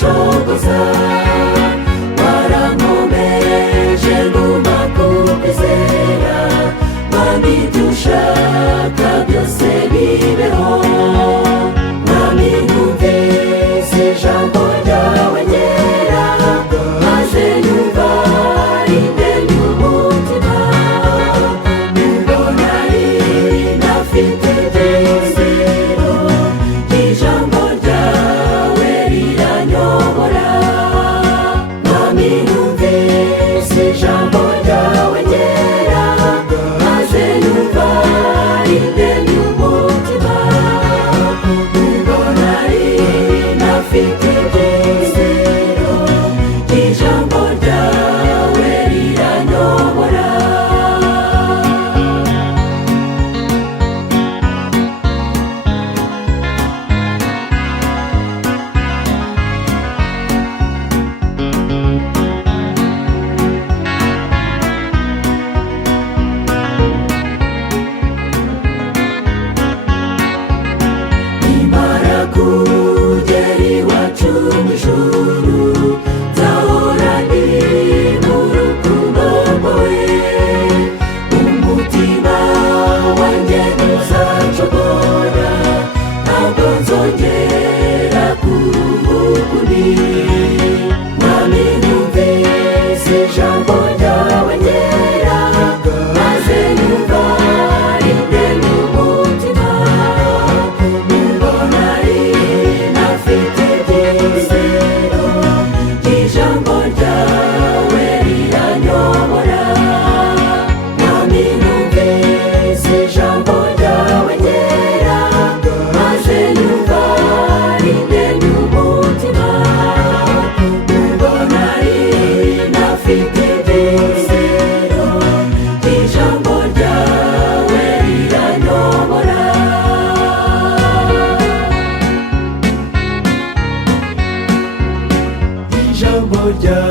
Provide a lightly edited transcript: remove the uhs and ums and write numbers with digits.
kuncogoza warankomeje nguma kukwizera Mwami ibyo ushaka byose bibeho Mwami numvise ijambo ryawe ryera maze nyumva indemye umutima nubwo nari ntafite ibyizero ijambo ryawe riranyobora Mwami numvise ijambo ryawe ryera maze nyumva indemye umutima nubwo nari ntafite ibyizero ijambo ryawe riranyobora nimara kugera iwacu mu ijuru nzahora ndi mu rukundo rwawe umutima wanjye ntuzacogora ntabwo nzongera kuruhuka undi Mwami numvise ijambo ryawe ryera maze nyumva indemye umutima nubwo nari ntafite ibyizero ijambo ryawe riranyobora Mwami numvise ijambo ryawe ryera maze nyumva indemye umutima nubwo nari ntafite ibyizero ijambo ryawe riranyobora ijambo ryawe